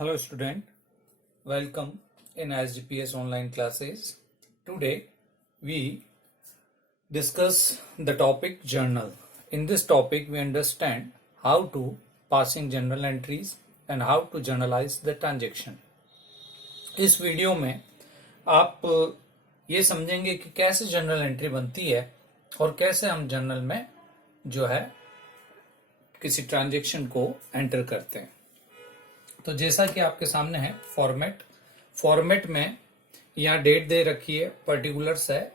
Hello student, welcome in SGPS online classes. Today we discuss the topic journal. In this topic we understand how to passing journal entries and how to journalize the transaction. इस video में आप ये समझेंगे कि कैसे journal entry बनती है और कैसे हम जर्नल में जो है किसी ट्रांजैक्शन को एंटर करते हैं। तो जैसा कि आपके सामने है फॉर्मेट में यहाँ डेट दे रखी है, पर्टिकुलर्स है,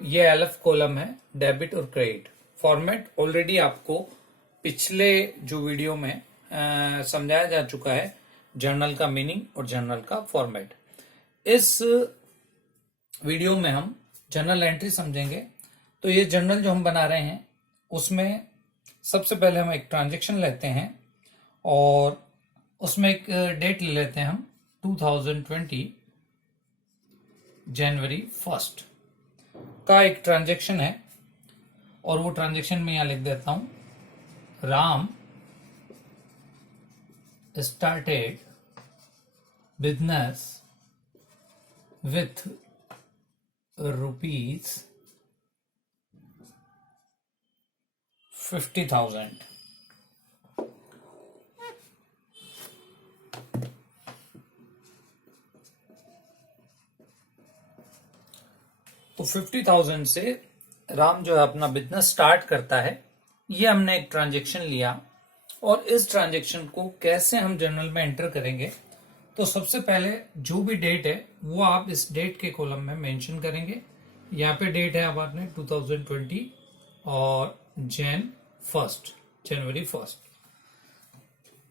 ये एलएफ कॉलम है, डेबिट और क्रेडिट। फॉर्मेट ऑलरेडी आपको पिछले जो वीडियो में समझाया जा चुका है, जर्नल का मीनिंग और जर्नल का फॉर्मेट। इस वीडियो में हम जर्नल एंट्री समझेंगे। तो ये जर्नल जो हम बना रहे हैं उसमें सबसे पहले हम एक ट्रांजैक्शन लेते हैं और उसमें एक डेट ले लेते हैं हम 2020 जनवरी 1 का एक ट्रांजैक्शन है और वो ट्रांजैक्शन में यहां लिख देता हूं Ram started business with rupees 50,000। तो 50,000 से राम जो है अपना बिजनेस स्टार्ट करता है। ये हमने एक ट्रांजैक्शन लिया और इस ट्रांजैक्शन को कैसे हम जर्नल में एंटर करेंगे। तो सबसे पहले जो भी डेट है वो आप इस डेट के कॉलम में मेंशन करेंगे। यहाँ पे डेट है हमारे 2020 और जनवरी 1।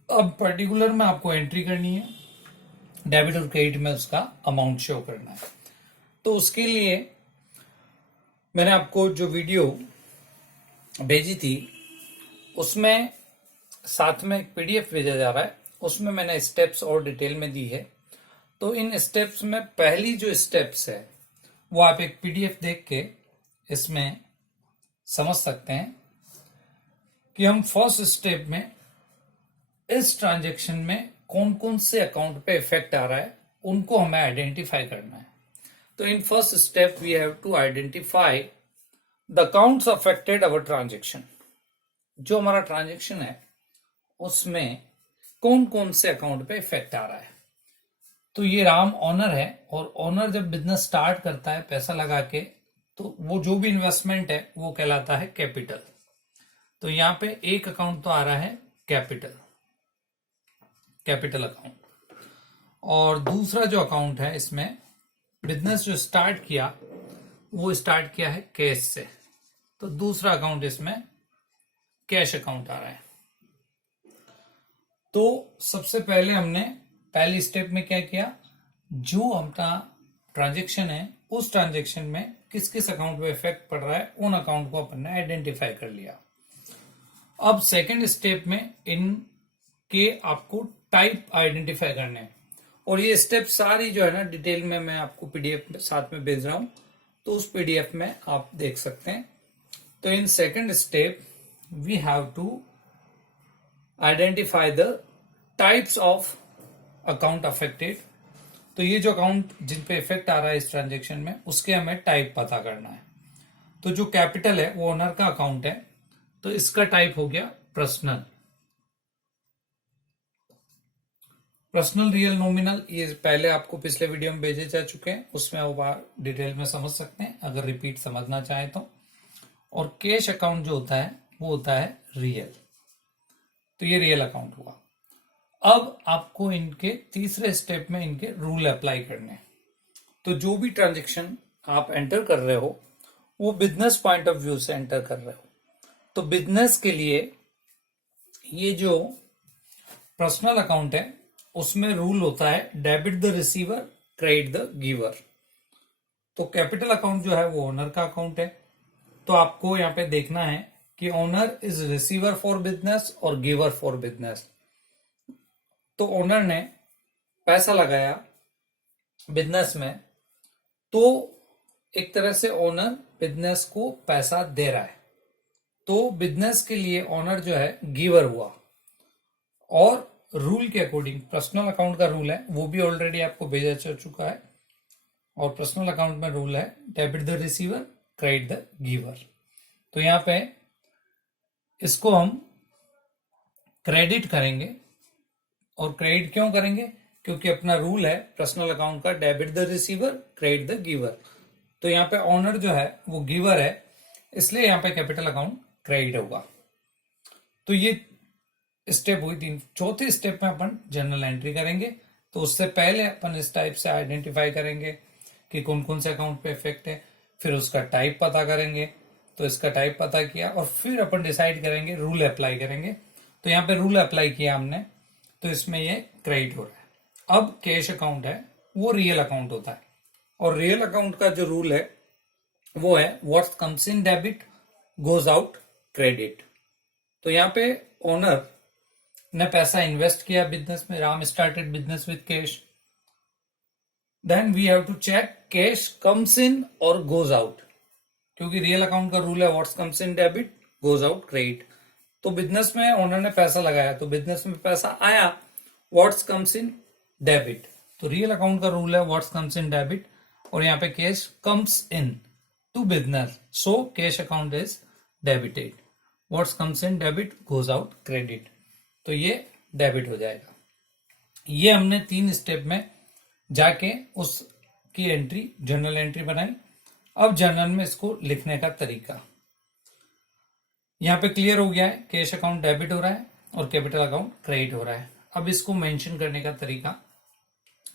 अब पर्टिकुलर में आपको एंट्री करनी है, डेबिट और क्रेडिट में उसका अमाउंट शो करना है। तो उसके लिए मैंने आपको जो वीडियो भेजी थी उसमें साथ में एक पीडीएफ भेजा जा रहा है, उसमें मैंने स्टेप्स और डिटेल में दी है। तो इन स्टेप्स में पहली जो स्टेप्स है वो आप एक पीडीएफ देख के इसमें समझ सकते हैं कि हम फर्स्ट स्टेप में इस ट्रांजैक्शन में कौन कौन से अकाउंट पे इफेक्ट आ रहा है उनको हमें आइडेंटिफाई करना है। तो in first step we have to identify the accounts affected our transaction। जो हमारा ट्रांजेक्शन है उसमें कौन कौन से अकाउंट पे इफेक्ट आ रहा है। तो ये राम ओनर है और ओनर जब बिजनेस स्टार्ट करता है पैसा लगा के, तो वो जो भी इन्वेस्टमेंट है वो कहलाता है कैपिटल। तो यहाँ पे एक अकाउंट तो आ रहा है कैपिटल अकाउंट, और दूसरा जो अकाउंट है इसमें बिजनेस जो स्टार्ट किया वो स्टार्ट किया है कैश से, तो दूसरा अकाउंट इसमें कैश अकाउंट आ रहा है। तो सबसे पहले हमने पहली स्टेप में क्या किया, जो हमारा ट्रांजैक्शन है उस ट्रांजैक्शन में किस किस अकाउंट पे इफेक्ट पड़ रहा है उन अकाउंट को अपन ने आइडेंटिफाई कर लिया। अब सेकंड स्टेप में इनके आपको टाइप आइडेंटिफाई करने हैं और ये स्टेप सारी जो है ना डिटेल में मैं आपको पीडीएफ साथ में भेज रहा हूं, तो उस पीडीएफ में आप देख सकते हैं। तो in second step we have to identify the types of account affected. तो ये जो अकाउंट जिन पे इफेक्ट आ रहा है इस ट्रांजैक्शन में उसके हमें टाइप पता करना है। तो जो कैपिटल है वो ओनर का अकाउंट है, तो इसका टाइप हो गया पर्सनल रियल नॉमिनल। ये पहले आपको पिछले वीडियो में भेजे जा चुके हैं, उसमें वो डिटेल में समझ सकते हैं अगर रिपीट समझना चाहे तो। और कैश अकाउंट जो होता है वो होता है रियल, तो ये रियल अकाउंट हुआ। अब आपको इनके तीसरे स्टेप में इनके रूल अप्लाई करने हैं। तो जो भी ट्रांजेक्शन आप एंटर कर रहे हो वो बिजनेस पॉइंट ऑफ व्यू से एंटर कर रहे हो। तो बिजनेस के लिए ये जो पर्सनल अकाउंट है उसमें रूल होता है debit the receiver credit the giver. तो कैपिटल अकाउंट जो है वो ओनर का अकाउंट है, तो आपको यहाँ पे देखना है कि owner is receiver for business और गिवर फॉर बिजनेस। तो ओनर ने पैसा लगाया बिजनेस में, तो एक तरह से ओनर बिजनेस को पैसा दे रहा है, तो बिजनेस के लिए ओनर जो है गिवर हुआ और रूल के अकॉर्डिंग पर्सनल अकाउंट का रूल है वो भी ऑलरेडी आपको भेजा जा चुका है, और पर्सनल अकाउंट में रूल है debit the receiver credit the giver. तो यहाँ पे इसको हम क्रेडिट करेंगे, और क्रेडिट क्यों करेंगे, क्योंकि अपना रूल है पर्सनल अकाउंट का debit the receiver credit the giver. तो यहाँ पे ऑनर जो है वो गिवर है, इसलिए यहाँ पे कैपिटल अकाउंट क्रेडिट होगा। तो ये स्टेप हुई तीन। चौथे स्टेप में अपन जर्नल एंट्री करेंगे। तो उससे पहले अपन इस टाइप से आइडेंटिफाई करेंगे कि कौन कौन से अकाउंट पे इफेक्ट है, फिर उसका टाइप पता करेंगे। तो इसका टाइप पता किया और फिर अपन डिसाइड करेंगे, रूल अप्लाई करेंगे। तो यहाँ पे रूल अप्लाई किया हमने, तो इसमें ये क्रेडिट हो रहा है। अब कैश अकाउंट है वो रियल अकाउंट होता है, और रियल अकाउंट का जो रूल है वो है what comes in debit goes out credit. तो यहाँ पे ओनर ने पैसा इन्वेस्ट किया बिजनेस में, Ram started business with cash, then we have to check cash comes in और गोज आउट, क्योंकि रियल अकाउंट का रूल है what's comes in debit goes out credit. तो बिजनेस में ओनर ने पैसा लगाया, तो बिजनेस में पैसा आया, व्हाट्स कम्स इन डेबिट। तो रियल अकाउंट का रूल है व्हाट्स कम्स इन डेबिट, और यहाँ पे cash comes in to business, so cash account is debited, what's comes in debit goes out credit. तो ये डेबिट हो जाएगा। ये हमने 3 स्टेप में जाके उसकी एंट्री जर्नल एंट्री बनाई। अब जर्नल में इसको लिखने का तरीका यहाँ पे क्लियर हो गया है। कैश अकाउंट डेबिट हो रहा है और कैपिटल अकाउंट क्रेडिट हो रहा है। अब इसको मेंशन करने का तरीका,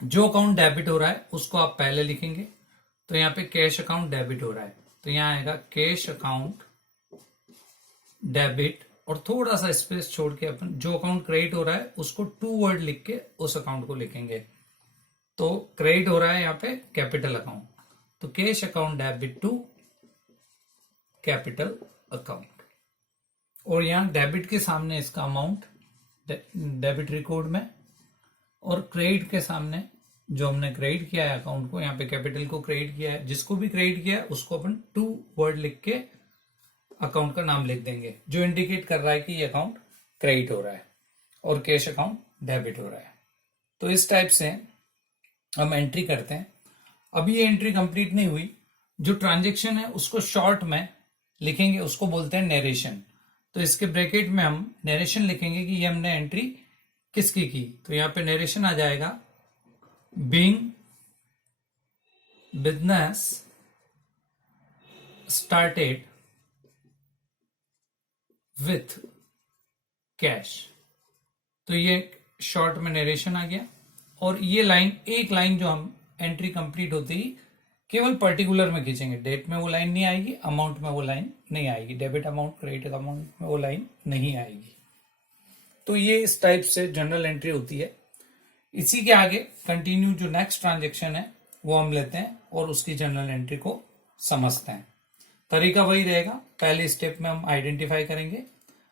जो अकाउंट डेबिट हो रहा है उसको आप पहले लिखेंगे। तो यहाँ पे कैश अकाउंट डेबिट हो रहा है, तो यहाँ आएगा कैश अकाउंट डेबिट, और थोड़ा सा स्पेस छोड़ के अपन जो अकाउंट क्रेडिट हो रहा है उसको 2 वर्ड लिख के उस अकाउंट को लिखेंगे। तो क्रेडिट हो रहा है यहाँ पे कैपिटल अकाउंट, तो cash account debit to capital account, और यहाँ डेबिट के सामने इसका अमाउंट डेबिट रिकॉर्ड में, और क्रेडिट के सामने जो हमने क्रेडिट किया है अकाउंट को, यहाँ पे कैपिटल को क्रेडिट किया है, जिसको भी क्रेडिट किया है उसको अपन 2 वर्ड लिख के अकाउंट का नाम लिख देंगे, जो इंडिकेट कर रहा है कि ये अकाउंट क्रेडिट हो रहा है और कैश अकाउंट डेबिट हो रहा है। तो इस टाइप से हम एंट्री करते हैं। अभी ये एंट्री कंप्लीट नहीं हुई, जो ट्रांजेक्शन है उसको शॉर्ट में लिखेंगे, उसको बोलते हैं नरेशन। तो इसके ब्रैकेट में हम नरेशन लिखेंगे कि ये हमने एंट्री किसकी की। तो यहाँ पे नरेशन आ जाएगा, being business started with cash. तो ये शॉर्ट में नरेशन आ गया, और ये लाइन, एक लाइन जो हम एंट्री कंप्लीट होती ही केवल पर्टिकुलर में खींचेंगे, डेट में वो लाइन नहीं आएगी, अमाउंट में वो लाइन नहीं आएगी, डेबिट अमाउंट क्रेडिट अमाउंट में वो लाइन नहीं आएगी। तो ये इस टाइप से जनरल एंट्री होती है। इसी के आगे कंटिन्यू जो नेक्स्ट ट्रांजेक्शन है वो हम लेते हैं और उसकी जनरल एंट्री को समझते हैं। तरीका वही रहेगा, पहले स्टेप में हम आइडेंटिफाई करेंगे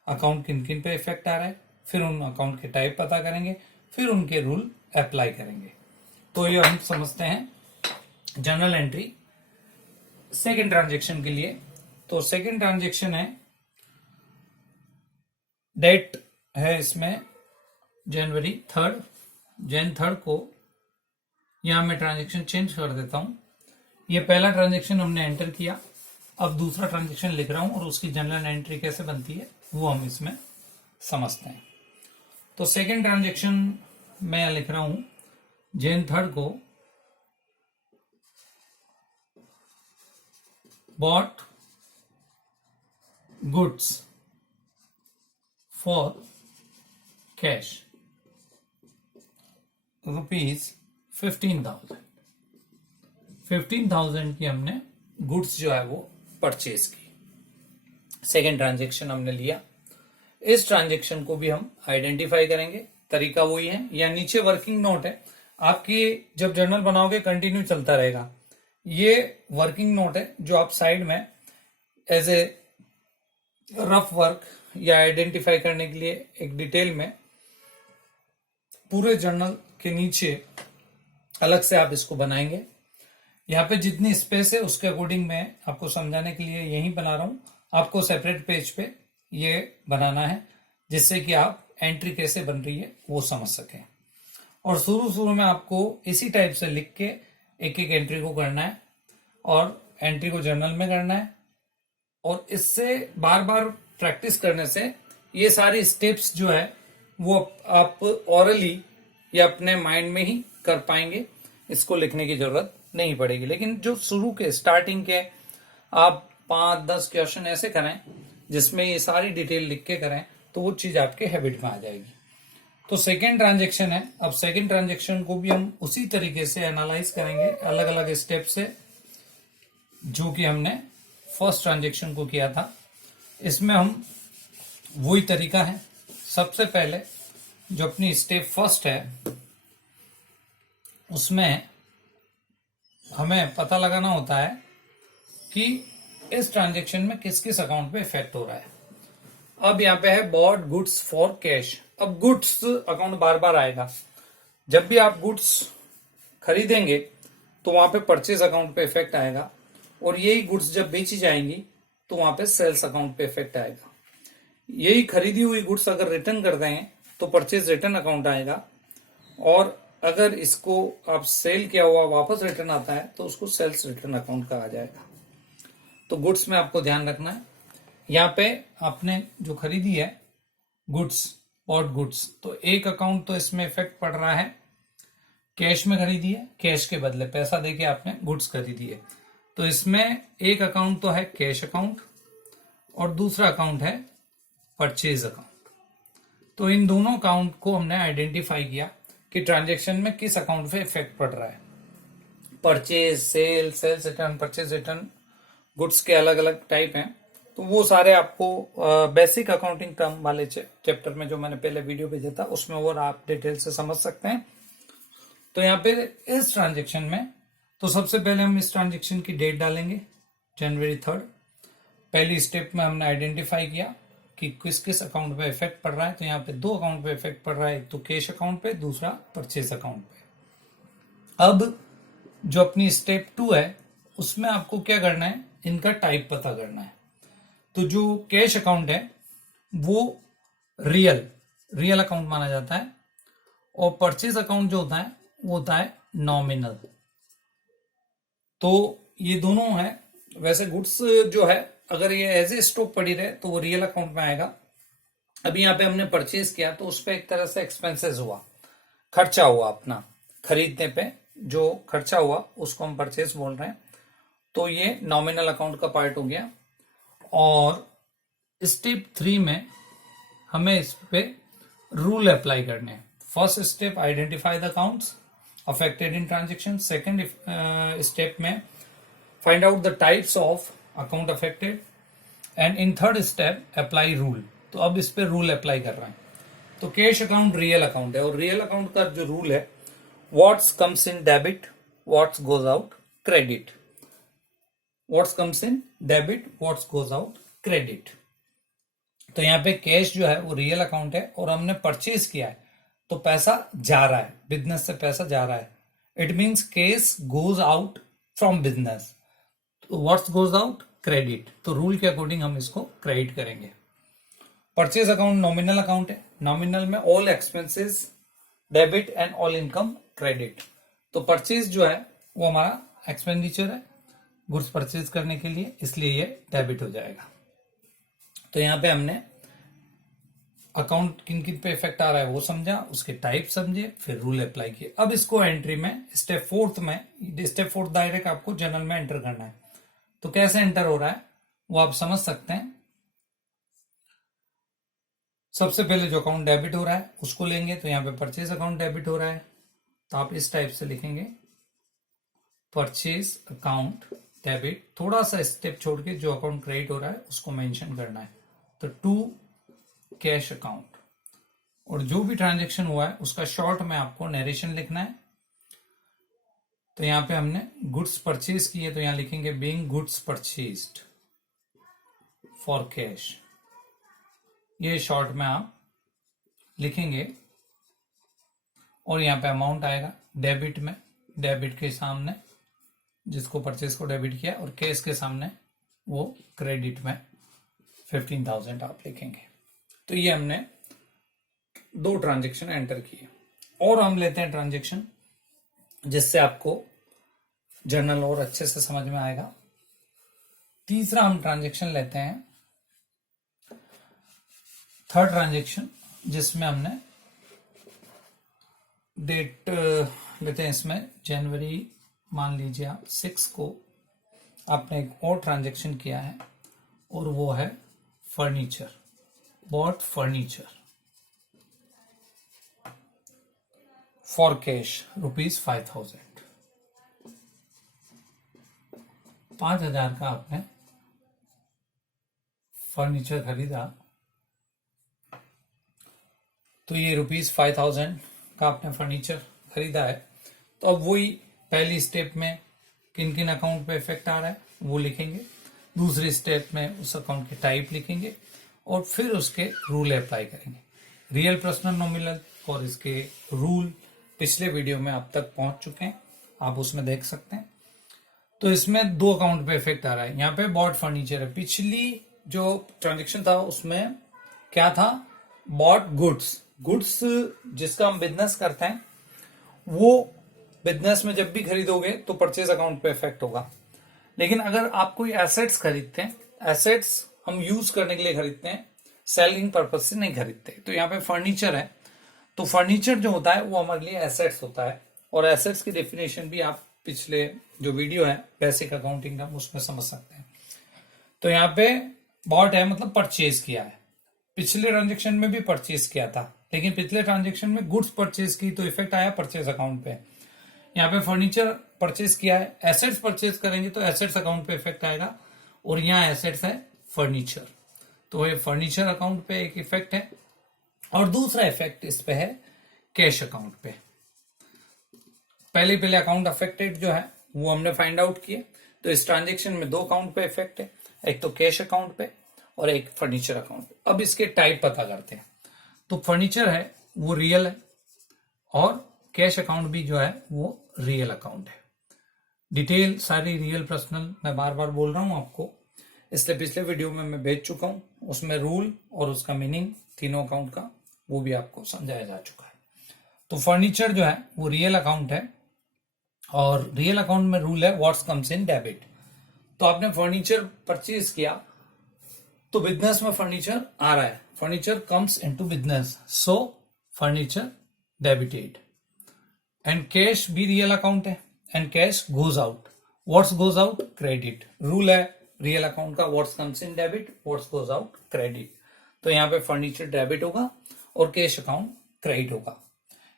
अकाउंट किन किन पे इफेक्ट आ रहा है, फिर उन अकाउंट के टाइप पता करेंगे, फिर उनके रूल अप्लाई करेंगे। तो ये हम समझते हैं जनरल एंट्री सेकेंड ट्रांजेक्शन के लिए। तो सेकेंड ट्रांजेक्शन है, डेट है इसमें जनवरी 3, जैन 3 को, यहां मैं ट्रांजेक्शन चेंज कर देता हूं। ये पहला ट्रांजेक्शन हमने एंटर किया, अब दूसरा ट्रांजेक्शन लिख रहा हूं, और उसकी जनरल एंट्री कैसे बनती है वो हम इसमें समझते हैं। तो सेकेंड ट्रांजेक्शन मैं लिख रहा हूं, जैन 3 को bought goods for cash ₹15,000। 15,000 की हमने गुड्स जो है वो परचेज की। सेकेंड ट्रांजेक्शन हमने लिया। इस ट्रांजेक्शन को भी हम आइडेंटिफाई करेंगे, तरीका वही है। या नीचे वर्किंग नोट है, आपकी जब जर्नल बनाओगे कंटिन्यू चलता रहेगा। ये वर्किंग नोट है जो आप साइड में एज ए रफ वर्क या आइडेंटिफाई करने के लिए एक डिटेल में पूरे जर्नल के नीचे अलग से आप इसको बनाएंगे। यहाँ पे जितनी स्पेस है उसके अकॉर्डिंग मैं आपको समझाने के लिए यही बना रहा हूं। आपको सेपरेट पेज पे ये बनाना है, जिससे कि आप एंट्री कैसे बन रही है वो समझ सके। और शुरू में आपको इसी टाइप से लिख के एक एक एंट्री को करना है और एंट्री को जर्नल में करना है। और इससे बार बार प्रैक्टिस करने से ये सारी स्टेप्स जो है वो आप ऑरली या अपने माइंड में ही कर पाएंगे, इसको लिखने की जरूरत नहीं पड़ेगी। लेकिन जो शुरू के स्टार्टिंग के आप 5-10 क्वेश्चन ऐसे करें जिसमें ये सारी डिटेल लिख के करें तो वो चीज आपके हैबिट में आ जाएगी। तो सेकेंड ट्रांजेक्शन है। अब सेकेंड ट्रांजेक्शन को भी हम उसी तरीके से एनालाइज करेंगे अलग अलग स्टेप से जो कि हमने फर्स्ट ट्रांजेक्शन को किया था। इसमें हम वही तरीका है। सबसे पहले जो अपनी स्टेप फर्स्ट है उसमें हमें पता लगाना होता है कि इस ट्रांजेक्शन में किस किस अकाउंट पे इफेक्ट हो रहा है। अब यहाँ पे है बॉट गुड्स फॉर कैश। अब गुड्स अकाउंट बार बार आएगा। जब भी आप गुड्स खरीदेंगे तो वहां पे परचेज अकाउंट पे इफेक्ट आएगा और यही गुड्स जब बेची जाएंगी तो वहां पे सेल्स अकाउंट पे इफेक्ट आएगा। यही खरीदी हुई गुड्स अगर रिटर्न कर दें तो परचेज रिटर्न अकाउंट आएगा और अगर इसको आप सेल किया हुआ वापस रिटर्न आता है तो उसको सेल्स रिटर्न अकाउंट का आ जाएगा। तो गुड्स में आपको ध्यान रखना है, यहाँ पे आपने जो खरीदी है गुड्स बॉट गुड्स, तो एक अकाउंट तो इसमें इफेक्ट पड़ रहा है, कैश में खरीदी है, कैश के बदले पैसा देके आपने गुड्स खरीदी है। तो इसमें एक अकाउंट तो है कैश अकाउंट और दूसरा अकाउंट है परचेज अकाउंट। तो इन दोनों अकाउंट को हमने आइडेंटिफाई किया कि ट्रांजैक्शन में किस अकाउंट पे इफेक्ट पड़ रहा है। Purchase, sale, sales return, purchase return, goods के अलग अलग टाइप हैं। तो वो सारे आपको बेसिक अकाउंटिंग टर्म वाले चैप्टर में जो मैंने पहले वीडियो भेजा था उसमें और आप डिटेल से समझ सकते हैं। तो यहाँ पे इस ट्रांजेक्शन में तो सबसे पहले हम इस ट्रांजेक्शन की डेट डालेंगे जनवरी 3। पहली स्टेप में हमने आइडेंटिफाई किया कि किस किस अकाउंट पे इफेक्ट पड़ रहा है। तो यहाँ पे दो अकाउंट पे इफेक्ट पड़ रहा है, एक तो कैश अकाउंट पे, दूसरा परचेज अकाउंट पे। अब जो अपनी स्टेप 2 है उसमें आपको क्या करना है, इनका टाइप पता करना है। तो जो कैश अकाउंट है वो रियल अकाउंट माना जाता है और परचेज अकाउंट जो होता है वो होता है नॉमिनल। तो ये दोनों है। वैसे गुड्स जो है अगर ये एज ए स्टॉक पड़ी रहे तो वो रियल अकाउंट में आएगा। अभी यहाँ पे हमने परचेज किया तो उस पर एक तरह से एक्सपेंसेस हुआ, खर्चा हुआ, अपना खरीदने पे जो खर्चा हुआ उसको हम परचेज बोल रहे हैं। तो ये नॉमिनल अकाउंट का पार्ट हो गया। और स्टेप 3 में हमें इस पे रूल अप्लाई करने हैं। First step identify the accounts affected in transaction. Second step में find out the types of account affected and in third step apply rule. तो अब इस पे रूल अप्लाई कर रहे हैं। तो कैश अकाउंट रियल अकाउंट है और रियल अकाउंट का जो रूल है what's comes in debit what's goes out credit. What's comes in debit what's goes out credit. तो यहाँ पे कैश जो है वो रियल अकाउंट है और हमने परचेज किया है तो पैसा जा रहा है, बिजनेस से पैसा जा रहा है। It means cash goes out from business. तो व्हाट्स गोज आउट क्रेडिट। तो रूल के अकॉर्डिंग हम इसको क्रेडिट करेंगे। परचेज अकाउंट नॉमिनल अकाउंट है। नॉमिनल में all expenses debit and all income credit. तो परचेज जो है वो हमारा एक्सपेंडिचर है गुड्स परचेज करने के लिए, इसलिए ये डेबिट हो जाएगा। तो यहाँ पे हमने अकाउंट किन किन पे इफेक्ट आ रहा है वो समझा, उसके टाइप समझे, फिर रूल अप्लाई किए। अब इसको एंट्री में स्टेप 4 डायरेक्ट आपको जर्नल में एंटर करना है। तो कैसे एंटर हो रहा है वो आप समझ सकते हैं। सबसे पहले जो अकाउंट डेबिट हो रहा है उसको लेंगे। तो यहाँ पे परचेज अकाउंट डेबिट हो रहा है तो आप इस टाइप से लिखेंगे परचेज अकाउंट डेबिट। थोड़ा सा स्टेप छोड़ के जो अकाउंट क्रेडिट हो रहा है उसको मेंशन करना है। तो टू कैश अकाउंट और जो भी ट्रांजैक्शन हुआ है उसका शॉर्ट में आपको नरेशन लिखना है। तो यहाँ पे हमने गुड्स परचेज किए तो यहाँ लिखेंगे being goods purchased for cash. ये शॉर्ट में आप लिखेंगे और यहाँ पे अमाउंट आएगा डेबिट में, डेबिट के सामने जिसको परचेज को डेबिट किया, और कैश के सामने वो क्रेडिट में 15,000 आप लिखेंगे। तो ये हमने 2 ट्रांजेक्शन एंटर किए। और हम लेते हैं ट्रांजेक्शन, जिससे आपको जर्नल और अच्छे से समझ में आएगा। तीसरा हम ट्रांजेक्शन लेते हैं, थर्ड ट्रांजेक्शन, जिसमें हमने डेट लेते हैं इसमें जनवरी, मान लीजिए आप 6 को आपने एक और ट्रांजेक्शन किया है, और वो है furniture, bought furniture for cash ₹5,000। 5,000 का आपने फर्नीचर खरीदा, तो ये ₹5,000 का आपने फर्नीचर खरीदा है। तो अब वही पहली स्टेप में किन किन अकाउंट पे इफेक्ट आ रहा है वो लिखेंगे, दूसरी स्टेप में उस अकाउंट की टाइप लिखेंगे, और फिर उसके रूल अप्लाई करेंगे। रियल पर्सनल नॉमिनल और इसके रूल पिछले वीडियो में आप तक पहुंच चुके हैं, आप उसमें देख सकते हैं। तो इसमें 2 अकाउंट पे इफेक्ट आ रहा है। यहाँ पे बॉट फर्नीचर है, पिछली जो ट्रांजेक्शन था उसमें क्या था, बॉट गुड्स। गुड्स जिसका हम बिजनेस करते हैं, वो बिजनेस में जब भी खरीदोगे तो परचेज अकाउंट पे इफेक्ट होगा। लेकिन अगर आप कोई एसेट्स खरीदते हैं, एसेट्स हम यूज करने के लिए खरीदते हैं, सेलिंग पर्पज से नहीं खरीदते। तो यहाँ पे फर्नीचर है, तो फर्नीचर जो होता है वो हमारे लिए एसेट्स होता है, और एसेट्स की डेफिनेशन भी आप पिछले जो वीडियो है बेसिक अकाउंटिंग का उसमें समझ सकते हैं। तो यहाँ पे बॉट है मतलब परचेज किया है, पिछले ट्रांजेक्शन में भी परचेज किया था, लेकिन पिछले ट्रांजेक्शन में गुड्स परचेज की तो इफेक्ट आया परचेज अकाउंट पे। यहाँ पे फर्नीचर परचेज किया है, एसेट्स परचेज करेंगे तो एसेट्स अकाउंट पे इफेक्ट आएगा, और यहाँ एसेट्स है फर्नीचर, तो ये फर्नीचर अकाउंट पे एक इफेक्ट है। और दूसरा इफेक्ट इस पे है कैश अकाउंट पे। पहले अकाउंट अफेक्टेड जो है वो हमने फाइंड आउट किए। तो इस ट्रांजेक्शन में 2 अकाउंट पे इफेक्ट है, एक तो कैश अकाउंट पे और एक फर्नीचर अकाउंट पे। अब इसके टाइप पता करते हैं। तो फर्नीचर है वो रियल है, और कैश अकाउंट भी जो है वो रियल अकाउंट है। डिटेल सारी रियल पर्सनल मैं बार बार बोल रहा हूं आपको, इसलिए पिछले वीडियो में मैं भेज चुका हूं, उसमें रूल और उसका मीनिंग तीनों अकाउंट का वो भी आपको समझाया जा चुका है। तो फर्नीचर जो है वो रियल अकाउंट है, और रियल अकाउंट में रूल है व्हाट्स कम्स इन डेबिट। तो आपने फर्नीचर परचेज किया तो बिजनेस में फर्नीचर आ रहा है, furniture comes into business, so furniture debited. And cash भी रियल अकाउंट है, and cash goes out, what's goes out credit. Rule है रियल अकाउंट का, what's comes in debit, what's goes out credit. तो यहाँ पे furniture debit होगा और cash account credit होगा।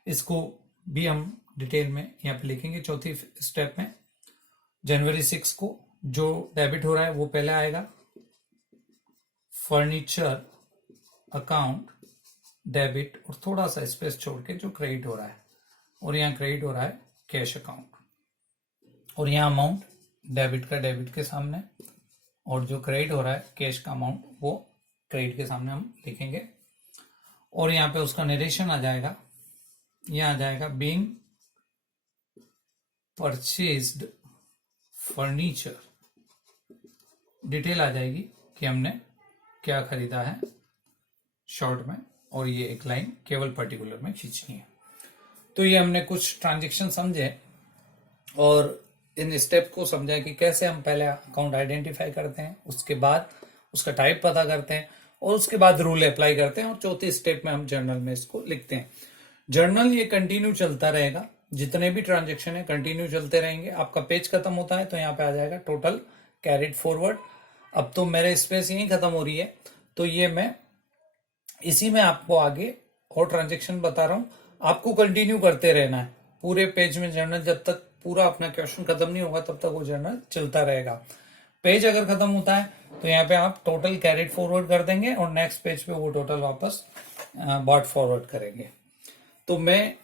इसको भी हम डिटेल में यहाँ पे लिखेंगे। चौथी स्टेप में जनवरी 6 को जो डेबिट हो रहा है वो पहले आएगा, फर्नीचर अकाउंट डेबिट, और थोड़ा सा स्पेस छोड़ के जो क्रेडिट हो रहा है, और यहाँ क्रेडिट हो रहा है कैश अकाउंट, और यहाँ अमाउंट डेबिट का डेबिट के सामने, और जो क्रेडिट हो रहा है कैश का अमाउंट वो क्रेडिट के सामने हम लिखेंगे। और यहाँ पे उसका नरेशन आ जाएगा, यहाँ आ जाएगा बीइंग परचेज्ड फर्नीचर, डिटेल आ जाएगी कि हमने क्या खरीदा है शॉर्ट में, और ये एक लाइन केवल पर्टिकुलर में खींचनी है। तो ये हमने कुछ ट्रांजेक्शन समझे और इन स्टेप को समझा कि कैसे हम पहले अकाउंट आइडेंटिफाई करते हैं, उसके बाद उसका टाइप पता करते हैं, और उसके बाद रूल अप्लाई करते हैं, और चौथी स्टेप में हम जर्नल में इसको लिखते हैं। जर्नल ये कंटिन्यू चलता रहेगा, जितने भी ट्रांजेक्शन है कंटिन्यू चलते रहेंगे। आपका पेज खत्म होता है तो यहाँ पे आ जाएगा टोटल कैरिड फॉरवर्ड। अब तो मेरे स्पेस यही खत्म हो रही है, तो ये मैं इसी में आपको आगे और ट्रांजेक्शन बता रहा हूं। आपको कंटिन्यू करते रहना है पूरे पेज में जर्नल, जब तक पूरा अपना क्वेश्चन खत्म नहीं होगा तब तक वो जर्नल चलता रहेगा। पेज अगर खत्म होता है तो यहाँ पे आप टोटल कैरिड फॉरवर्ड कर देंगे, और नेक्स्ट पेज पे वो टोटल वापस बॉट फॉरवर्ड करेंगे। तो मैं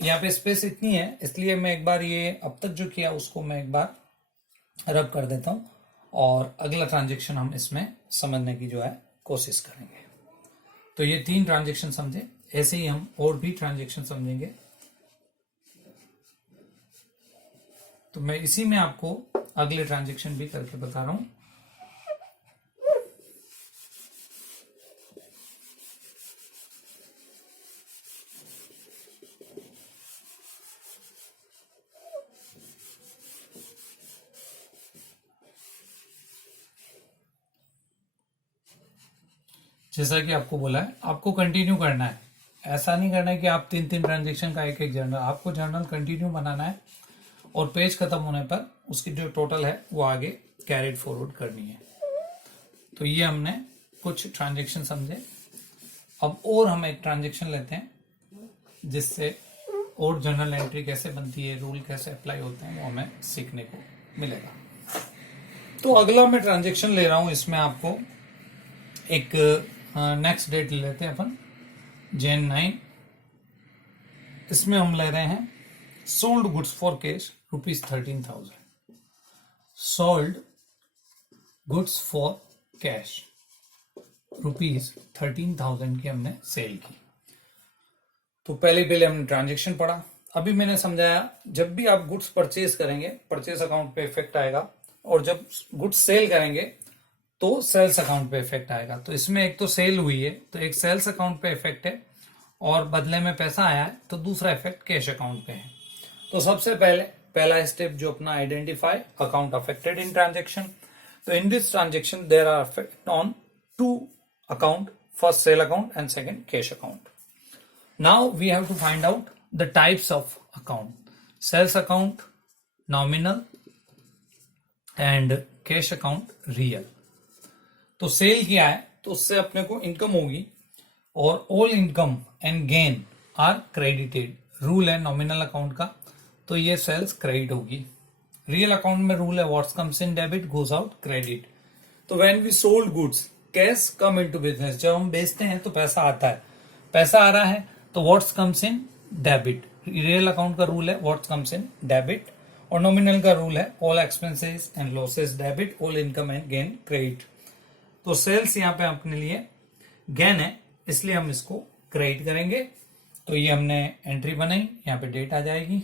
यहाँ पे स्पेस इतनी है, इसलिए मैं एक बार ये अब तक जो किया उसको मैं एक बार रब कर देता हूं, और अगला ट्रांजेक्शन हम इसमें समझने की जो है कोशिश करेंगे। तो ये 3 ट्रांजेक्शन समझे, ऐसे ही हम और भी ट्रांजेक्शन समझेंगे। तो मैं इसी में आपको अगले ट्रांजेक्शन भी करके बता रहा हूं। जैसा कि आपको बोला है आपको कंटिन्यू करना है, ऐसा नहीं करना है कि आप 3 ट्रांजेक्शन का एक जर्नल, आपको जर्नल कंटिन्यू बनाना है और पेज खत्म होने पर उसकी जो टोटल है वो आगे कैरिड फॉरवर्ड करनी है। तो ये हमने कुछ ट्रांजेक्शन समझे। अब और हम एक ट्रांजेक्शन लेते हैं जिससे और जर्नल एंट्री कैसे बनती है, रूल कैसे अप्लाई होते हैं वो हमें सीखने को मिलेगा। तो अगला मैं ट्रांजेक्शन ले रहा हूं, इसमें आपको एक नेक्स्ट डेट ले लेते हैं अपन Jan 9। इसमें हम ले रहे हैं sold goods for cash ₹13,000। Sold goods for cash ₹13,000 की हमने सेल की। तो पहले हमने ट्रांजेक्शन पढ़ा। अभी मैंने समझाया जब भी आप गुड्स परचेज करेंगे परचेज अकाउंट पे इफेक्ट आएगा, और जब गुड्स सेल करेंगे तो सेल्स अकाउंट पे इफेक्ट आएगा। तो इसमें एक तो सेल हुई है तो एक सेल्स अकाउंट पे इफेक्ट है, और बदले में पैसा आया है तो दूसरा इफेक्ट कैश अकाउंट पे है। तो सबसे पहला स्टेप जो अपना identify account affected in transaction. तो in this transaction there are effect on 2 account, first sale account and second cash account. Now we have to find out the types of account, sales account nominal and cash account real. तो sale किया है तो उससे अपने को income होगी, और all income and gain are credited. Rule है नॉमिनल अकाउंट का, तो ये सेल्स क्रेडिट होगी। रियल अकाउंट में रूल है what's comes in debit goes out credit. तो when we sold goods cash come into business, जब हम बेचते हैं तो पैसा आता है, पैसा आ रहा है तो what's comes in debit. Real account का रूल है व्हाट्स कम्स इन डेबिट, और नॉमिनल का रूल है all expenses and losses debit, all income and gain credit. तो सेल्स यहाँ पे अपने लिए गेन है, इसलिए हम इसको क्रेडिट करेंगे। तो ये हमने एंट्री बनाई, यहाँ पे डेट आ जाएगी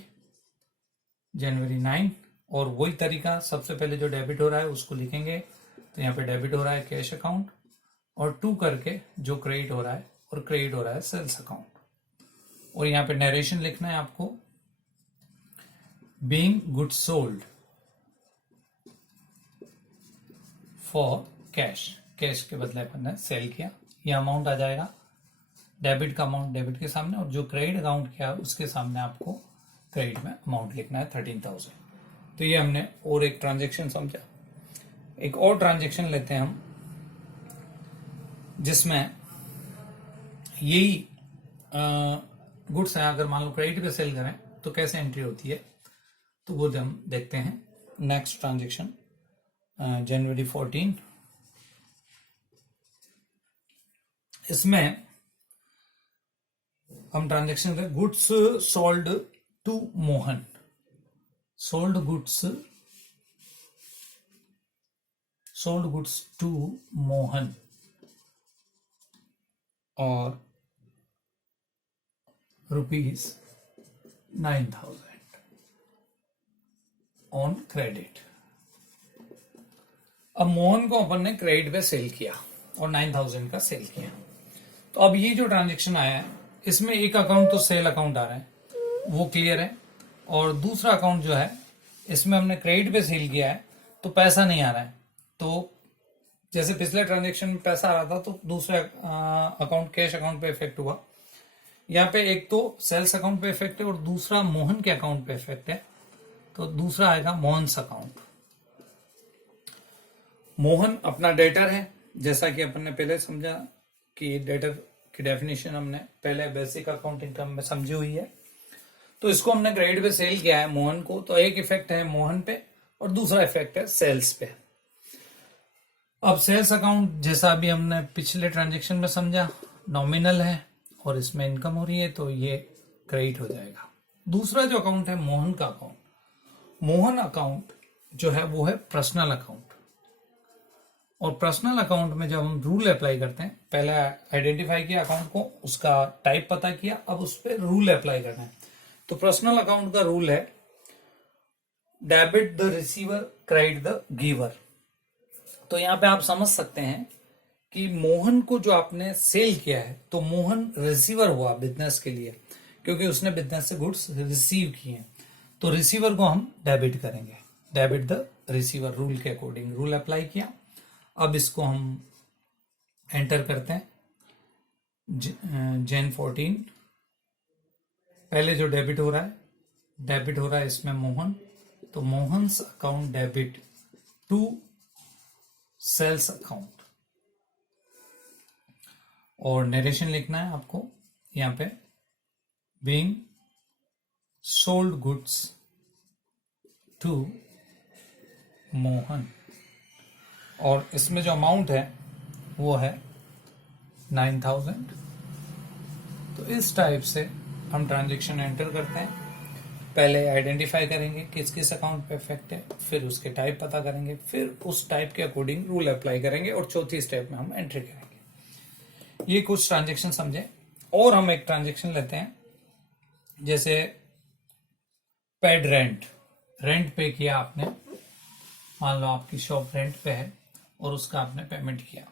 जनवरी 9, और वही तरीका सबसे पहले जो डेबिट हो रहा है उसको लिखेंगे। तो यहाँ पे डेबिट हो रहा है कैश अकाउंट, और 2 करके जो क्रेडिट हो रहा है, और क्रेडिट हो रहा है सेल्स अकाउंट। और यहाँ पे नरेशन लिखना है आपको, being goods sold for cash, cash के बदले अपन ने सेल किया। ये अमाउंट आ जाएगा, डेबिट का अमाउंट डेबिट के सामने, और जो क्रेडिट अकाउंट किया उसके सामने आपको क्रेडिट में अमाउंट लिखना है 13,000। तो ये हमने और एक ट्रांजेक्शन समझा। एक और ट्रांजेक्शन लेते हैं हम जिसमें यही गुड्स है, अगर मान लो क्रेडिट पे सेल करें तो कैसे एंट्री होती है, तो वो हम देखते हैं। Next transaction January 14। इसमें हम ट्रांजेक्शन करें goods sold to Mohan, sold goods to Mohan, और ₹9,000 ऑन क्रेडिट। अब मोहन को अपन ने क्रेडिट पे सेल किया और 9,000 का सेल किया। तो अब ये जो ट्रांजेक्शन आया है इसमें एक अकाउंट तो सेल अकाउंट आ रहा है, वो क्लियर है, और दूसरा अकाउंट जो है इसमें हमने क्रेडिट पे सेल किया है तो पैसा नहीं आ रहा है। तो जैसे पिछले ट्रांजेक्शन में पैसा आ रहा था तो दूसरा अकाउंट कैश अकाउंट पे इफेक्ट हुआ। यहाँ पे एक तो सेल्स अकाउंट पे इफेक्ट है और दूसरा मोहन के अकाउंट पे इफेक्ट है। तो दूसरा आएगा मोहन्स अकाउंट। मोहन अपना डेटर है, जैसा कि अपन ने पहले समझा कि डेटर की डेफिनेशन हमने पहले बेसिक अकाउंटिंग टर्म में समझी हुई है। तो इसको हमने क्रेडिट पे सेल किया है मोहन को, तो एक इफेक्ट है मोहन पे और दूसरा इफेक्ट है सेल्स पे। अब सेल्स अकाउंट जैसा अभी हमने पिछले ट्रांजेक्शन में समझा नॉमिनल है और इसमें इनकम हो रही है तो ये क्रेडिट हो जाएगा। दूसरा जो अकाउंट है मोहन का अकाउंट, मोहन अकाउंट जो है वो है पर्सनल अकाउंट। और पर्सनल अकाउंट में जब हम रूल अप्लाई करते हैं, पहले आइडेंटिफाई किया अकाउंट को, उसका टाइप पता किया, अब उस पर रूल अप्लाई करना है। तो पर्सनल अकाउंट का रूल है debit the receiver credit the giver. तो यहाँ पे आप समझ सकते हैं कि मोहन को जो आपने सेल किया है तो मोहन रिसीवर हुआ बिजनेस के लिए, क्योंकि उसने बिजनेस से गुड्स रिसीव किए हैं। तो रिसीवर को हम डेबिट करेंगे, डेबिट द रिसीवर, रूल के अकॉर्डिंग रूल अप्लाई किया। अब इसको हम एंटर करते हैं जैन 14, पहले जो डेबिट हो रहा है इसमें मोहन, तो Mohan's account debit to sales account. और नरेशन लिखना है आपको यहाँ पे, being sold goods to Mohan. और इसमें जो अमाउंट है वो है 9,000। तो इस टाइप से हम ट्रांजेक्शन एंटर करते हैं। पहले आइडेंटिफाई करेंगे किस किस अकाउंट पे इफेक्ट है, फिर उसके टाइप पता करेंगे, फिर उस टाइप के अकॉर्डिंग रूल अप्लाई करेंगे, और चौथी स्टेप में हम एंट्री करेंगे। ये कुछ ट्रांजेक्शन समझे। और हम एक ट्रांजेक्शन लेते हैं, जैसे पेड रेंट पे किया आपने, मान लो आपकी शॉप रेंट पे है और उसका आपने पेमेंट किया।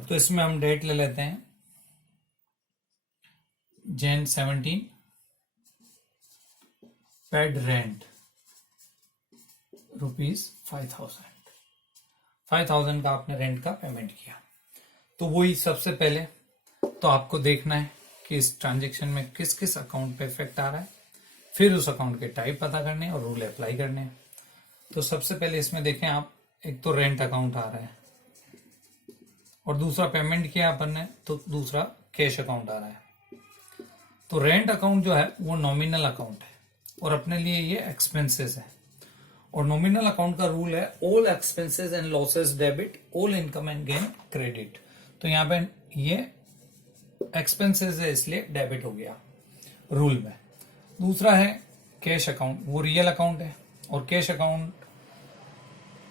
तो इसमें हम डेट ले लेते हैं Jan 17, पेड रेंट ₹5,000। 5,000 का आपने रेंट का पेमेंट किया। तो वही सबसे पहले तो आपको देखना है कि इस ट्रांजेक्शन में किस किस अकाउंट पे इफेक्ट आ रहा है, फिर उस अकाउंट के टाइप पता करने और रूल अप्लाई करने हैं। तो सबसे पहले इसमें देखें आप, एक तो रेंट अकाउंट आ रहा है और दूसरा पेमेंट किया अपन ने तो दूसरा कैश अकाउंट आ रहा है। तो रेंट अकाउंट जो है वो नॉमिनल अकाउंट है और अपने लिए ये एक्सपेंसेस है। और नॉमिनल अकाउंट का रूल है all expenses and losses debit, all income and gain credit. तो यहाँ पे ये एक्सपेंसेस है इसलिए डेबिट हो गया रूल में। दूसरा है कैश अकाउंट, वो रियल अकाउंट है। और कैश अकाउंट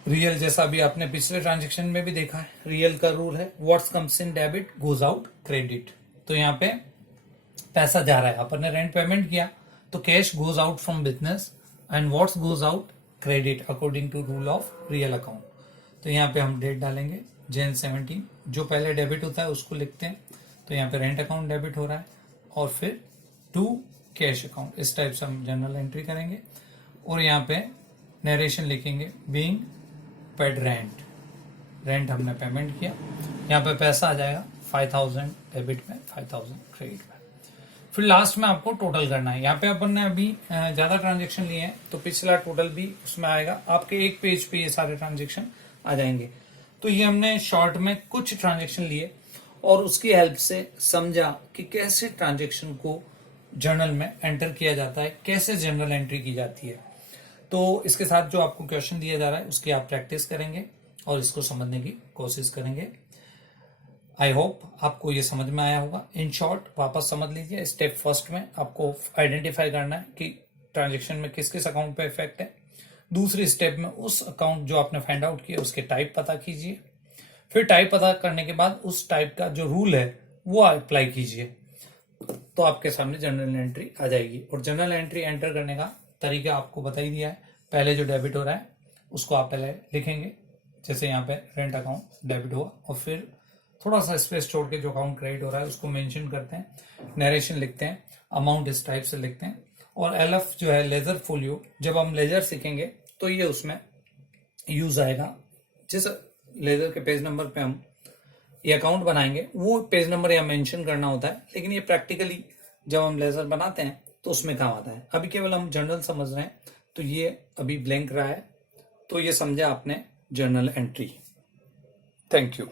रियल जैसा भी आपने पिछले ट्रांजेक्शन में भी देखा है, रियल का रूल है what's comes in debit goes out credit. तो यहाँ पे पैसा जा रहा है, अपन ने रेंट पेमेंट किया तो cash goes out from business and what's goes out credit according to rule of real account. तो यहाँ पे हम डेट डालेंगे Jan 17, जो पहले डेबिट होता है उसको लिखते हैं। तो यहाँ पे रेंट अकाउंट डेबिट हो रहा है और फिर टू कैश अकाउंट, इस टाइप से हम जनरल एंट्री करेंगे। और यहाँ पे नरेशन लिखेंगे बीइंग पेड रेंट हमने पेमेंट किया, यहाँ पे पैसा आ जाएगा 5,000 डेबिट में, 5,000 क्रेडिट में। फिर लास्ट में आपको टोटल करना है। यहाँ पे अपन ने अभी ज्यादा ट्रांजेक्शन लिए हैं तो पिछला टोटल भी उसमें आएगा, आपके एक पेज पे ये सारे ट्रांजेक्शन आ जाएंगे। तो ये हमने शॉर्ट में कुछ ट्रांजेक्शन लिए और उसकी हेल्प से समझा कि कैसे ट्रांजेक्शन को जर्नल में एंटर किया जाता है, कैसे जनरल एंट्री की जाती है। तो इसके साथ जो आपको क्वेश्चन दिया जा रहा है उसकी आप प्रैक्टिस करेंगे और इसको समझने की कोशिश करेंगे। आई होप आपको ये समझ में आया होगा। इन शॉर्ट वापस समझ लीजिए, स्टेप फर्स्ट में आपको आइडेंटिफाई करना है कि ट्रांजेक्शन में किस किस अकाउंट पे इफेक्ट है। दूसरी स्टेप में उस अकाउंट जो आपने फाइंड आउट किया उसके टाइप पता कीजिए। फिर टाइप पता करने के बाद उस टाइप का जो रूल है वो अप्लाई कीजिए, तो आपके सामने जनरल एंट्री आ जाएगी। और जनरल एंट्री एंटर करने का तरीका आपको बता ही दिया है। पहले जो डेबिट हो रहा है उसको आप पहले लिखेंगे, जैसे यहाँ पे रेंट अकाउंट डेबिट हुआ, और फिर थोड़ा सा स्पेस छोड़ के जो अकाउंट क्रेडिट हो रहा है उसको मेंशन करते हैं, नरेशन लिखते हैं, अमाउंट इस टाइप से लिखते हैं। और एलएफ जो है लेजर फोलियो, जब हम लेजर सीखेंगे तो ये उसमें यूज आएगा। जैसे लेजर के पेज नंबर पे हम ये अकाउंट बनाएंगे, वो पेज नंबर यहाँ मेंशन करना होता है, लेकिन ये प्रैक्टिकली जब हम लेजर बनाते हैं तो उसमें काम आता है। अभी केवल हम जर्नल समझ रहे हैं, तो ये अभी ब्लैंक रहा है, तो ये समझा आपने जर्नल एंट्री। Thank you.